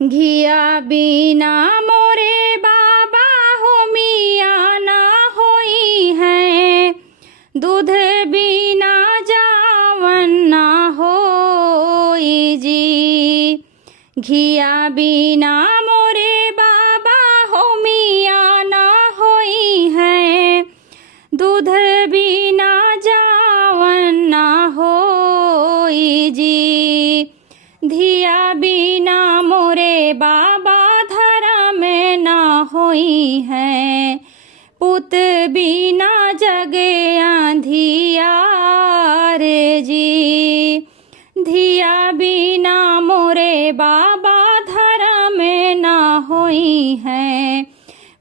घिया बिना मोरे बाबा हो मिया ना होई है। दूध बिना जावन ना होई जी। घिया बिना मोरे बाबा हो मिया ना होई है। दूध बिना जावन ना होई जी। धिया बिना मोरे बाबा धर्म ना होई है। पुत बिना जगे अंधियार जी। धिया बिना मोरे बाबा धर्म ना होई है।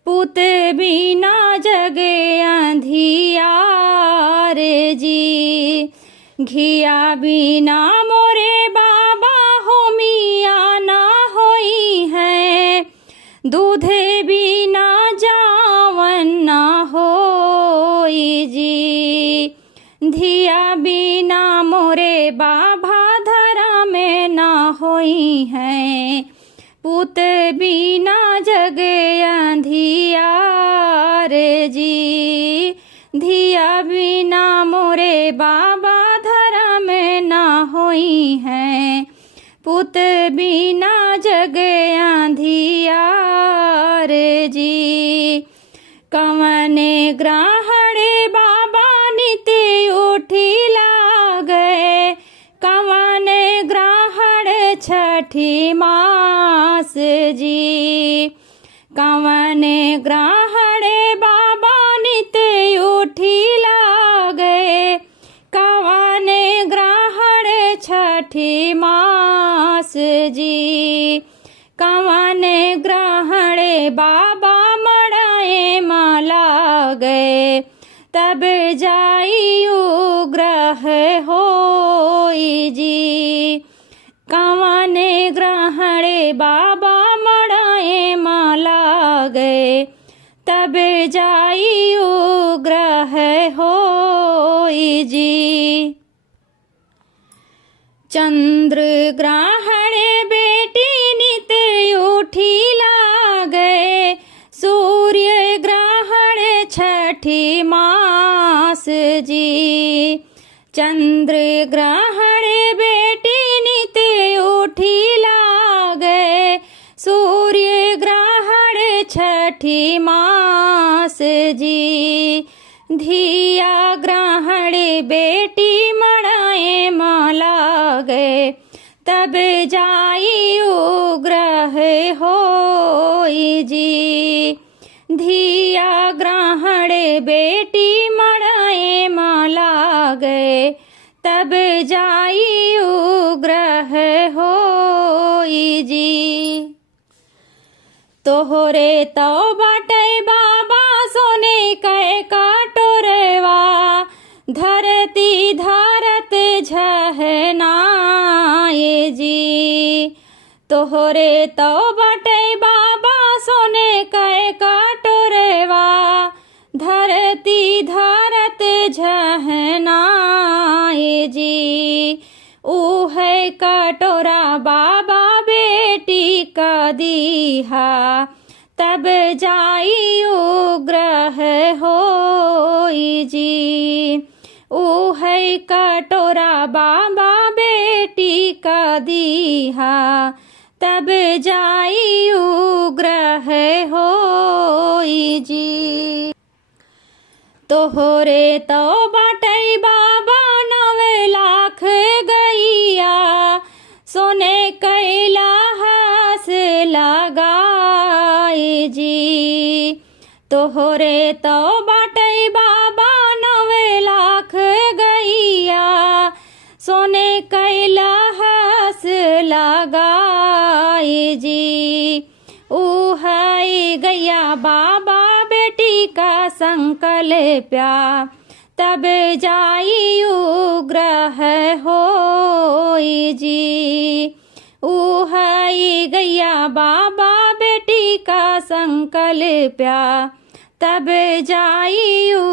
पुत बिना जगे अंधियार जी। घिया बिना मोरे बाबा हो मिया ना होई है। दूधे बिना जावन ना होई जी। धिया बिना मोरे बाबा धर्म ना होई है। पुत बिना जगे अंधियार जी। धिया बिना मोरे बाबा धर्म ना होई है। पुत बिना जगे अंधियार जी। कवने ग्रहणे बाबा नित्य उठी लागे। कवने ग्रहण छठी मास जी। कवने ग्रहणे बाबा नित्य उठी लागे। कवने ग्रहण छठी मास जी। कवने ग्रहणे बाबा मड़ाए माला गए। तब जाइयो ग्रह होई जी। कवने ग्रहणे बाबा मड़ाए माला गए। तब जाइयो ग्रह होई जी। चंद्र ग्रहण बेटी नित उठी लागे। सूर्य ग्रहण छठी मास जी। चंद्र ग्रहण बेटी नित उठी लागे। सूर्य ग्रहण छठी मास जी। धिया ग्रहण बेटी मड़ाए माला गए। तब जाइयो ग्रह होई जी। धिया ग्रहण बेटी मड़ाए माला गए। तब जाइयो ग्रह होई जी। तोहरे तो बटे बाबा सोने कै कटोरवा। धरती धरत झहनाए जी। तोहरे तो बटे बाबा सोने कै कटोरवा। धरती धरत झहनाए जी। उहे कटोरा बाबा बेटी का दीहा। तब जाइयो ग्रह होई जी। उहे कटोरा बाबा बेटी का दीहा। तब जाइयो ग्रह होई जी। तोहरे तो बटई बाबा 9 लाख गैया। सोने कैला हस लगाए जी। तोहरे तो बटई बाबा 9 लाख गैया। सोने कैला हस लगाए जी। उहाई गैया बाबा बेटी का संकल्प्या। तब जाइयो ग्रह होई जी। उहाई गैया बाबा बेटी का संकल्प्या। तब जाइयो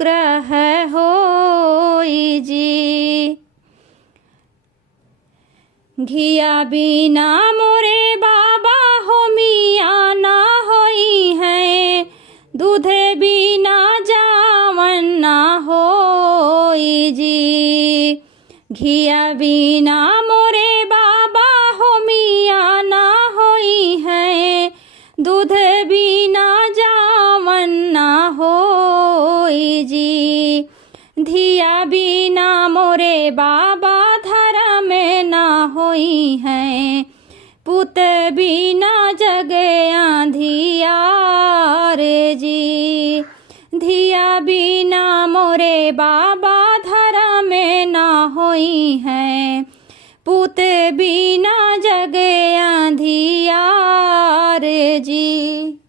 ग्रह होई जी। घिया बिना मोरे बाबा घिया बिना मोरे बाबा हो मिया ना होई है, दूध बिना जावन ना होई जी। धिया बिना मोरे बाबा धर्म ना होई है, पुत बिना जग अंधियार जी। धिया बिना मोरे बाबा धर्म ना होई है, पुत बिना जग अंधियार जी।